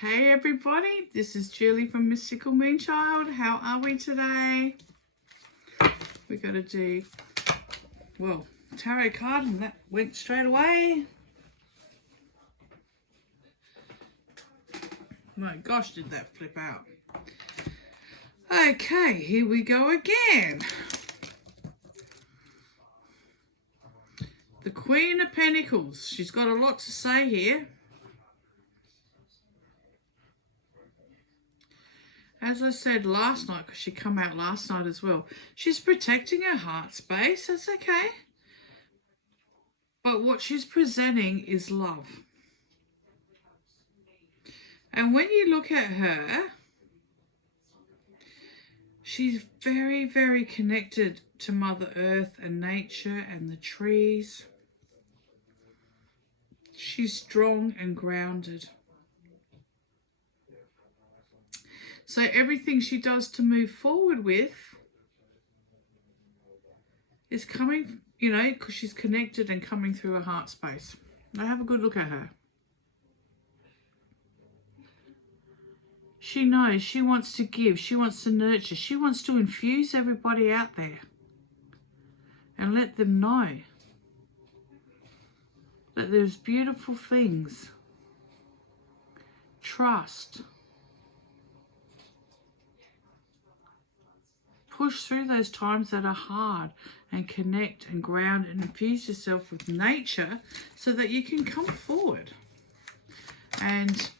Hey everybody, this is Julie from Mystical Moonchild. How are we today? We got to do, well, tarot card, and that went straight away. My gosh, did that flip out. Okay, here we go again. The Queen of Pentacles. She's got a lot to say here. As I said last night, because she come out last night as well, she's protecting her heart space. That's okay. But what she's presenting is love. And when you look at her, she's very, very connected to Mother Earth and nature and the trees. She's strong and grounded. So everything she does to move forward with is coming, because she's connected and coming through her heart space. Now have a good look at her. She knows, she wants to give, she wants to nurture, she wants to infuse everybody out there and let them know that there's beautiful things. Trust. Push through those times that are hard and connect and ground and infuse yourself with nature so that you can come forward and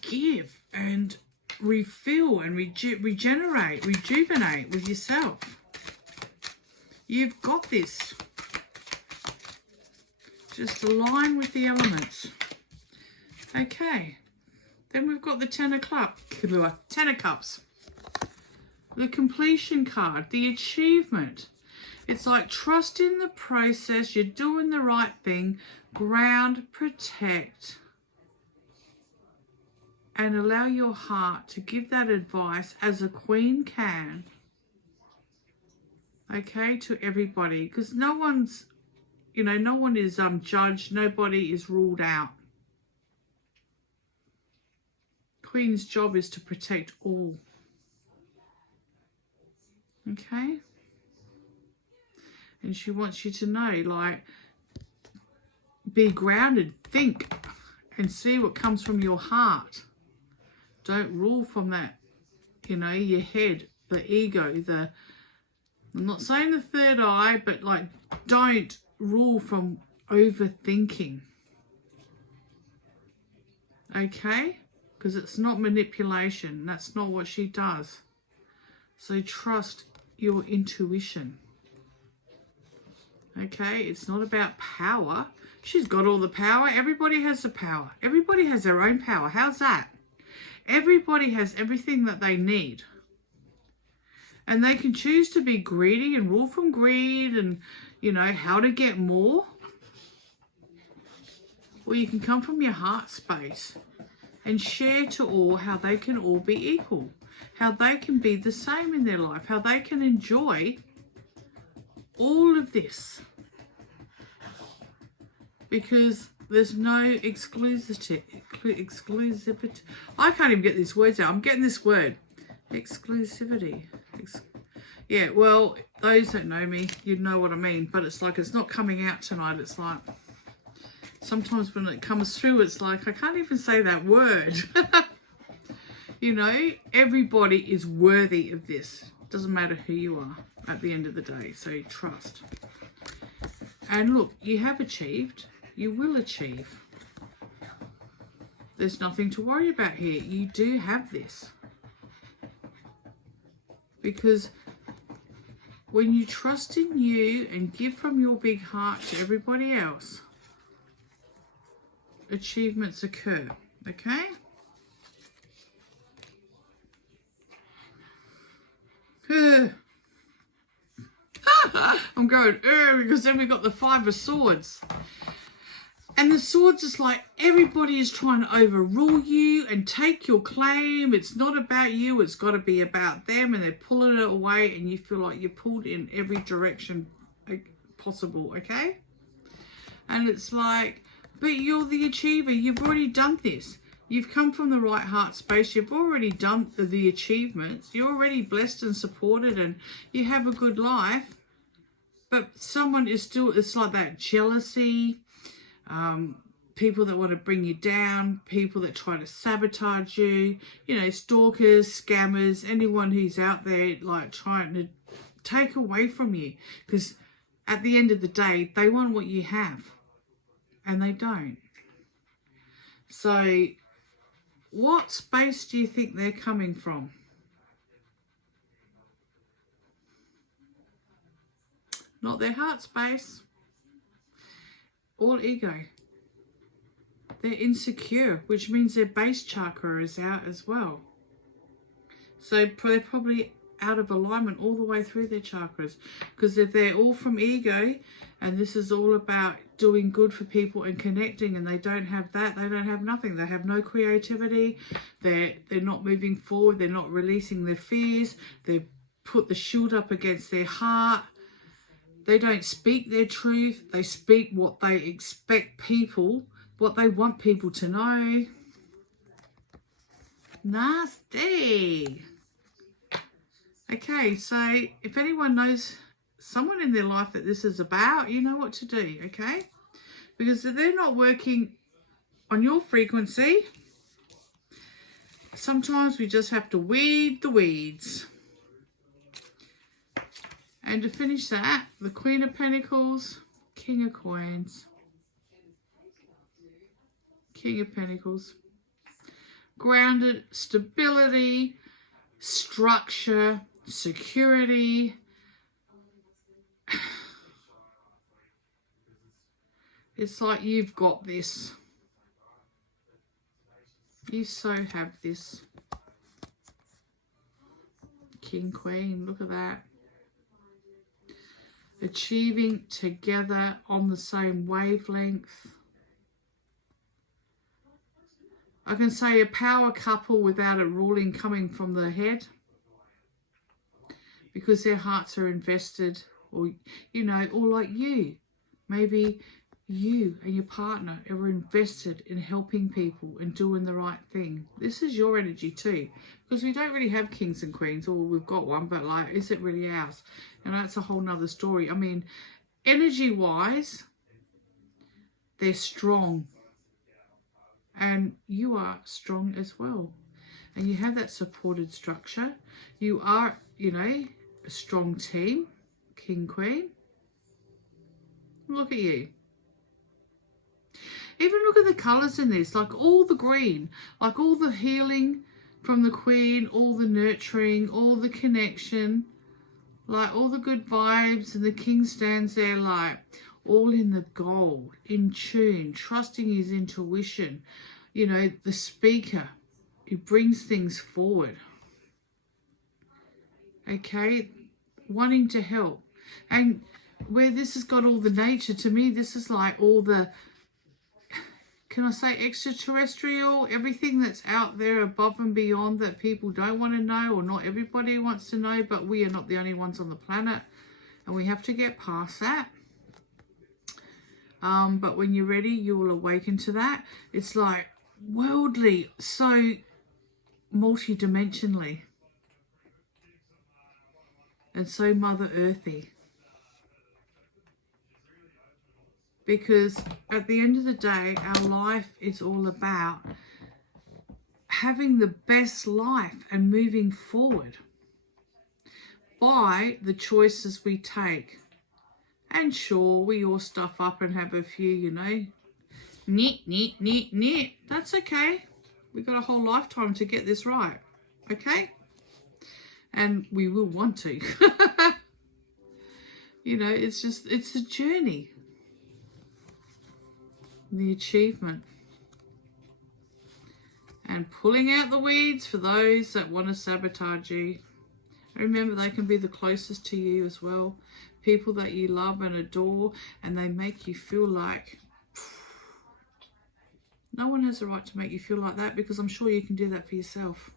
give and refill and regenerate, rejuvenate with yourself. You've got this. Just align with the elements. Okay. Then we've got the Ten of Cups. The completion card, the achievement. It's like trust in the process, you're doing the right thing, ground, protect, and allow your heart to give that advice as a queen can, okay, to everybody. Because no one's, no one is judged, nobody is ruled out. Queen's job is to protect all. Okay, and she wants you to know, be grounded, think, and see what comes from your heart. Don't rule from that, your head, the ego, I'm not saying the third eye, but don't rule from overthinking. Okay, because it's not manipulation. That's not what she does. So trust your intuition. Okay, it's not about power. She's got all the power. Everybody has the power. Everybody has their own power. How's that? Everybody has everything that they need. And they can choose to be greedy and rule from greed and, how to get more. Or you can come from your heart space and share to all how they can all be equal. How they can be the same in their life, how they can enjoy all of this. Because there's no exclusivity. I can't even get these words out. I'm getting this word. Exclusivity. Yeah, well, those that know me, you'd know what I mean. But it's like it's not coming out tonight. It's like sometimes when it comes through, it's like I can't even say that word. Everybody is worthy of this. Doesn't matter who you are at the end of the day. So trust. And look, you have achieved. You will achieve. There's nothing to worry about here. You do have this. Because when you trust in you and give from your big heart to everybody else, achievements occur. Okay? I'm going, because then we've got the Five of Swords. And the Swords is like everybody is trying to overrule you and take your claim. It's not about you. It's got to be about them. And they're pulling it away and you feel like you're pulled in every direction possible, okay? And it's like, But you're the achiever. You've already done this. You've come from the right heart space. You've already done the achievements. You're already blessed and supported and you have a good life. But someone is still, it's like that jealousy, people that want to bring you down, people that try to sabotage you, you know, stalkers, scammers, anyone who's out there like trying to take away from you. Because at the end of the day, they want what you have and they don't. So what space do you think they're coming from? Not their heart space. All ego. They're insecure, which means their base chakra is out as well. So they're probably out of alignment all the way through their chakras. Because if they're all from ego, and this is all about doing good for people and connecting, and they don't have that, they don't have nothing. They have no creativity. They're not moving forward. They're not releasing their fears. They've put the shield up against their heart. They don't speak their truth. They speak what they expect people, what they want people to know. Nasty. Okay, so if anyone knows someone in their life that this is about, you know what to do, okay? Because if they're not working on your frequency, sometimes we just have to weed the weeds. And to finish that, the Queen of Pentacles, King of Coins, King of Pentacles, grounded, stability, structure, security. It's like you've got this. You so have this. King, Queen, look at that. Achieving together on the same wavelength. I can say a power couple without it ruling coming from the head. Because their hearts are invested, or, you know, or like you. Maybe you and your partner are invested in helping people and doing the right thing. This is your energy too. Because we don't really have kings and queens, or we've got one, but like, is it really ours? And that's a whole nother story. I mean, energy-wise, they're strong. And you are strong as well. And you have that supported structure. You are, you know, a strong team. King, Queen. Look at you. Even look at the colours in this. Like all the green. Like all the healing from the Queen. All the nurturing. All the connection. Like all the good vibes. And the King stands there like all in the gold. In tune. Trusting his intuition. You know, the speaker who brings things forward. Okay, wanting to help. And where this has got all the nature, to me, this is like all the, can I say extraterrestrial, everything that's out there above and beyond that people don't want to know, or not everybody wants to know, but we are not the only ones on the planet. And we have to get past that. But when you're ready, you will awaken to that. It's like worldly, so multi-dimensionally. And so Mother Earthy. Because at the end of the day, our life is all about having the best life and moving forward by the choices we take. And sure, we all stuff up and have a few, you know, neat. That's okay. We've got a whole lifetime to get this right. Okay? And we will want to. You know, it's just, it's the journey. The achievement. And pulling out the weeds for those that want to sabotage you. Remember, they can be the closest to you as well. People that you love and adore, and they make you feel like no one has the right to make you feel like that, because I'm sure you can do that for yourself.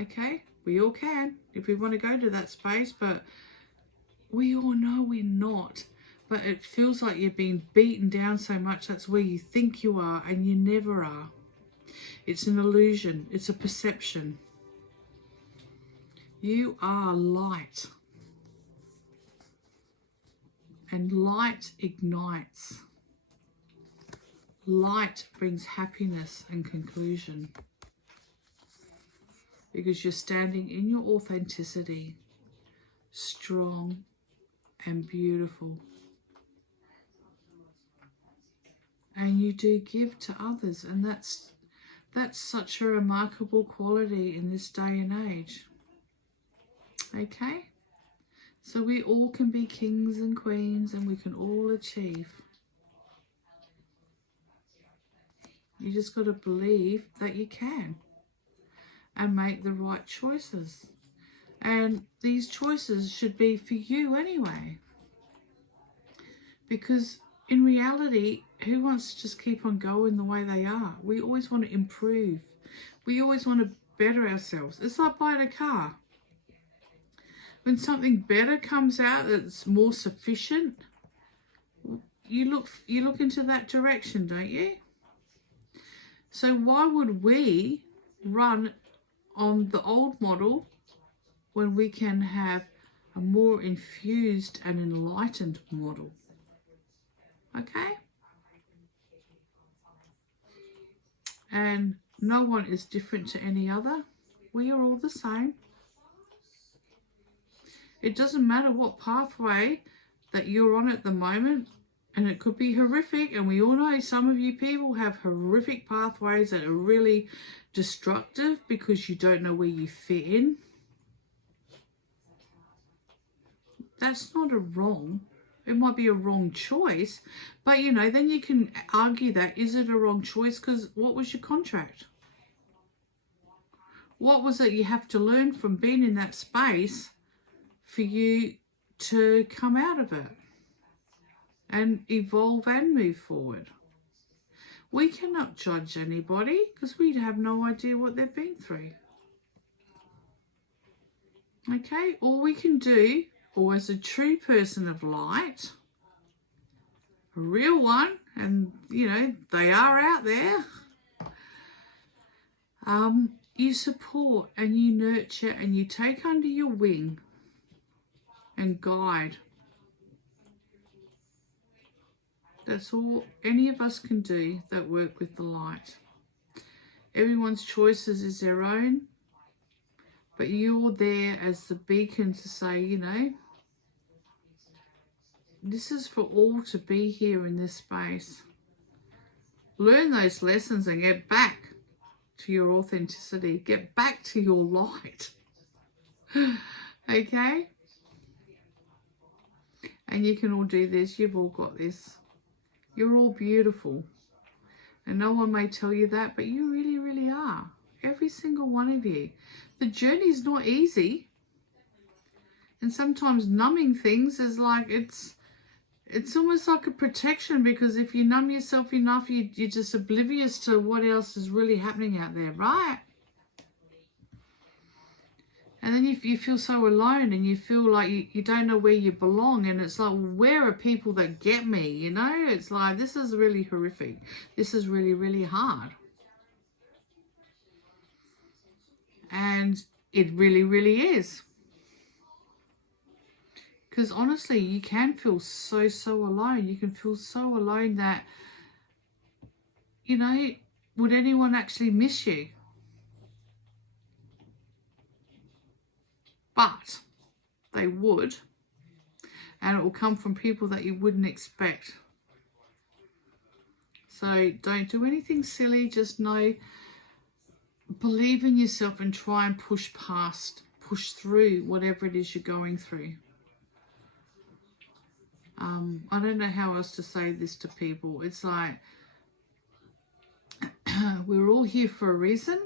Okay? We all can if we want to go to that space, but we all know we're not But it feels like you're being beaten down so much. That's where you think you are, and you never are. It's an illusion. It's a perception. You are light. And light ignites. Light brings happiness and conclusion. Because you're standing in your authenticity, strong and beautiful. And you do give to others, and that's such a remarkable quality in this day and age. Okay? So we all can be kings and queens, and we can all achieve. You just got to believe that you can and make the right choices. And these choices should be for you anyway. Because in reality, who wants to just keep on going the way they are? We always want to improve. We always want to better ourselves. It's like buying a car. When something better comes out that's more sufficient, you look into that direction, don't you? So why would we run on the old model when we can have a more infused and enlightened model? Okay? And no one is different to any other. We are all the same. It doesn't matter what pathway that you're on at the moment, and it could be horrific, and we all know some of you people have horrific pathways that are really destructive because you don't know where you fit in. That's not a wrong. It might be a wrong choice, but you know, then you can argue that, is it a wrong choice? Because what was your contract? What was it you have to learn from being in that space for you to come out of it and evolve and move forward? We cannot judge anybody because we have no idea what they've been through. Okay, all we can do, or as a true person of light, a real one, and you know, they are out there, you support and you nurture and you take under your wing and guide. That's all any of us can do that work with the light. Everyone's choices is their own, but you're there as the beacon to say, you know, this is for all to be here in this space. Learn those lessons and get back to your authenticity. Get back to your light. Okay? And you can all do this. You've all got this. You're all beautiful. And no one may tell you that, but you really, really are. Every single one of you. The journey's not easy. And sometimes numbing things is like, it's almost like a protection, because if you numb yourself enough, you're just oblivious to what else is really happening out there, right? And then you feel so alone, and you feel like you don't know where you belong. And it's like, well, where are people that get me? You know, it's like, this is really horrific. This is really, really hard. And it really, really is. Because honestly, you can feel so alone. You can feel so alone that, you know, would anyone actually miss you? But they would. And it will come from people that you wouldn't expect. So don't do anything silly. Just know, believe in yourself and try and push through whatever it is you're going through. I don't know how else to say this to people. It's like, we're all here for a reason,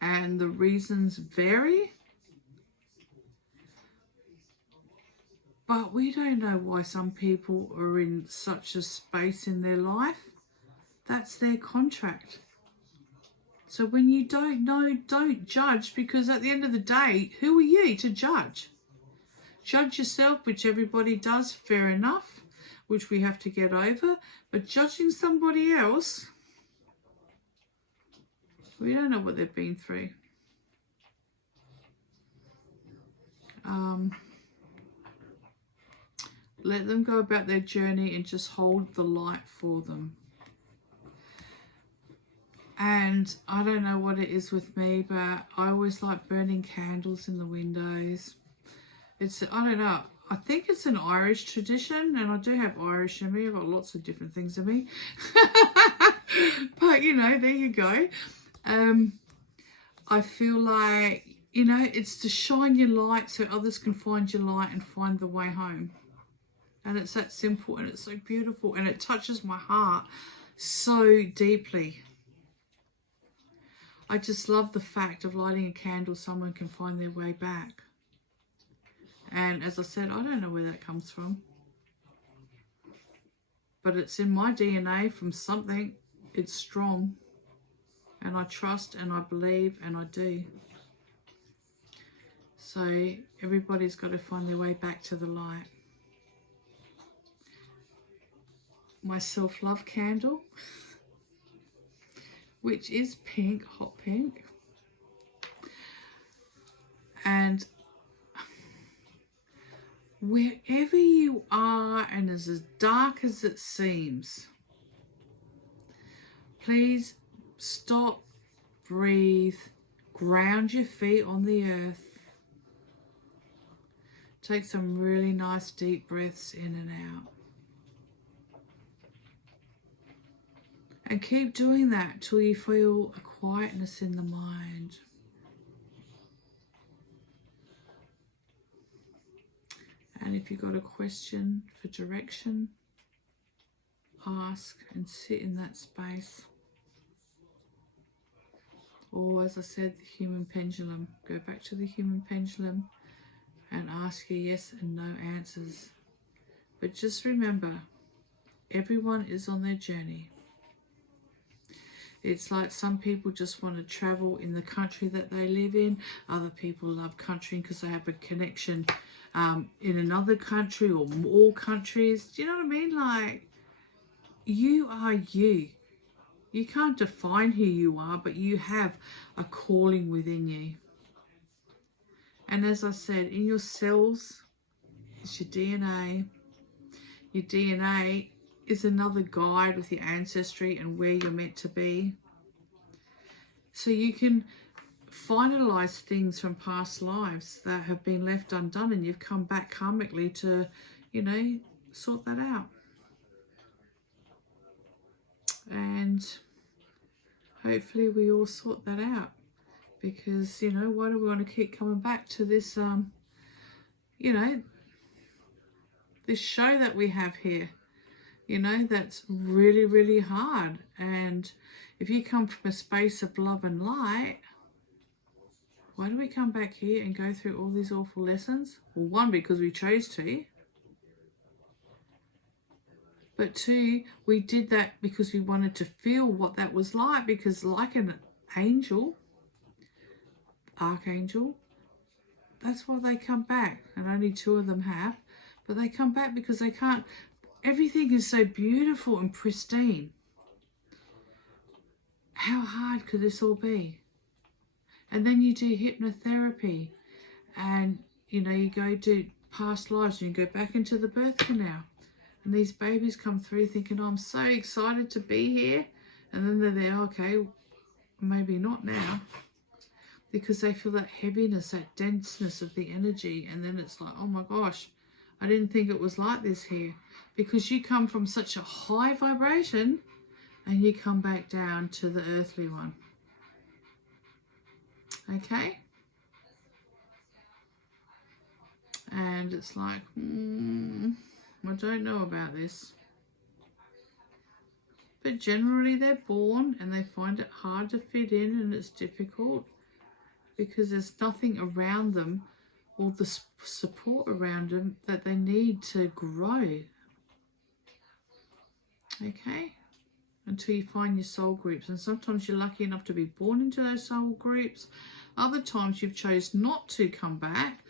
and the reasons vary, but we don't know why some people are in such a space in their life. That's their contract. So when you don't know, don't judge, because at the end of the day, who are you to judge? Judge yourself, which everybody does, fair enough, which we have to get over. But judging somebody else, we don't know what they've been through. Let them go about their journey and just hold the light for them. And I don't know what it is with me, but I always like burning candles in the windows. It's, I don't know, I think it's an Irish tradition, and I do have Irish in me. I've got lots of different things in me. But, you know, there you go. I feel like, you know, it's to shine your light so others can find your light and find the way home. And it's that simple, and it's so beautiful, and it touches my heart so deeply. I just love the fact of lighting a candle, someone can find their way back. And as I said, I don't know where that comes from. But it's in my DNA from something. It's strong. And I trust and I believe and I do. So everybody's got to find their way back to the light. My self-love candle, which is pink, hot pink. And wherever you are, and as dark as it seems, please stop, breathe, ground your feet on the earth. Take some really nice deep breaths in and out. And keep doing that till you feel a quietness in the mind. And if you've got a question for direction, ask and sit in that space. Or as I said, the human pendulum. Go back to the human pendulum and ask your yes and no answers. But just remember, everyone is on their journey. It's like some people just want to travel in the country that they live in. Other people love country because they have a connection in another country or all countries. Do you know what I mean? Like, you are you. You can't define who you are, but you have a calling within you. And as I said, in your cells is your DNA. Your DNA is another guide with your ancestry and where you're meant to be. So you can finalize things from past lives that have been left undone, and you've come back karmically to, you know, sort that out. And hopefully we all sort that out, because, you know, why do we want to keep coming back to this, you know, this show that we have here? You know, that's really, really hard. And if you come from a space of love and light, why do we come back here and go through all these awful lessons? Well, one, because we chose to. But two, we did that because we wanted to feel what that was like, because like an angel, archangel, that's why they come back. And only 2 of them have. But they come back because they can't. Everything is so beautiful and pristine. How hard could this all be? And then you do hypnotherapy, and, you know, you go do past lives, and you go back into the birth canal. And these babies come through thinking, oh, I'm so excited to be here. And then they're there, okay, maybe not now. Because they feel that heaviness, that denseness of the energy. And then it's like, oh my gosh, I didn't think it was like this here. Because you come from such a high vibration and you come back down to the earthly one. Okay? And it's like, I don't know about this. But generally they're born and they find it hard to fit in, and it's difficult because there's nothing around them or the support around them that they need to grow. Okay? Until you find your soul groups. And sometimes you're lucky enough to be born into those soul groups. Other times you've chose not to come back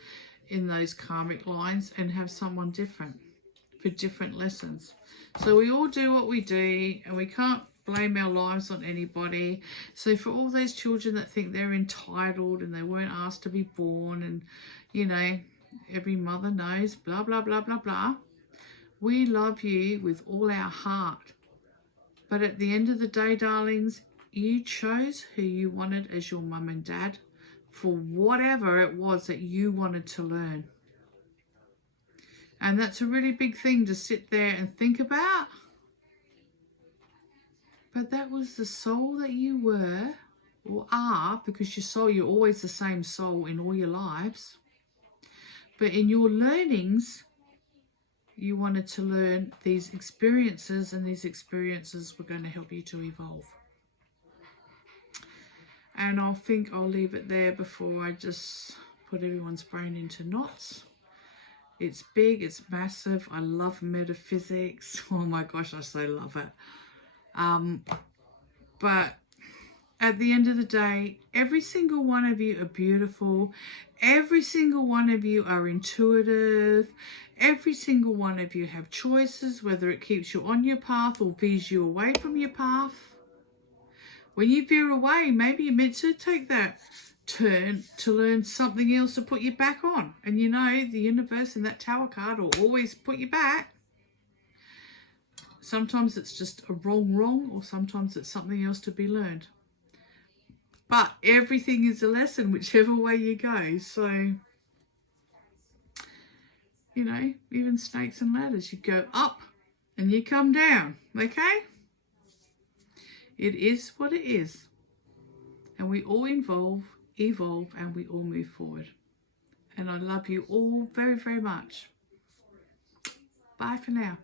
in those karmic lines and have someone different for different lessons. So we all do what we do, and we can't blame our lives on anybody. So for all those children that think they're entitled and they weren't asked to be born, and you know, every mother knows, blah blah blah blah blah, we love you with all our heart. But at the end of the day, darlings, you chose who you wanted as your mum and dad for whatever it was that you wanted to learn. And that's a really big thing to sit there and think about. But that was the soul that you were or are, because your soul, you're always the same soul in all your lives. But in your learnings, you wanted to learn these experiences, and these experiences were going to help you to evolve. And I think I'll leave it there before I just put everyone's brain into knots. It's big, it's massive. I love metaphysics. Oh my gosh, I so love it. But at the end of the day, every single one of you are beautiful. Every single one of you are intuitive. Every single one of you have choices, whether it keeps you on your path or veers you away from your path. When you veer away, maybe you're meant to take that turn to learn something else to put you back on. And you know, the universe and that Tower card will always put you back. Sometimes it's just a wrong, or sometimes it's something else to be learned. But everything is a lesson, whichever way you go. So, you know, even snakes and ladders, you go up and you come down, okay? It is what it is. And we all evolve, and we all move forward. And I love you all very, very much. Bye for now.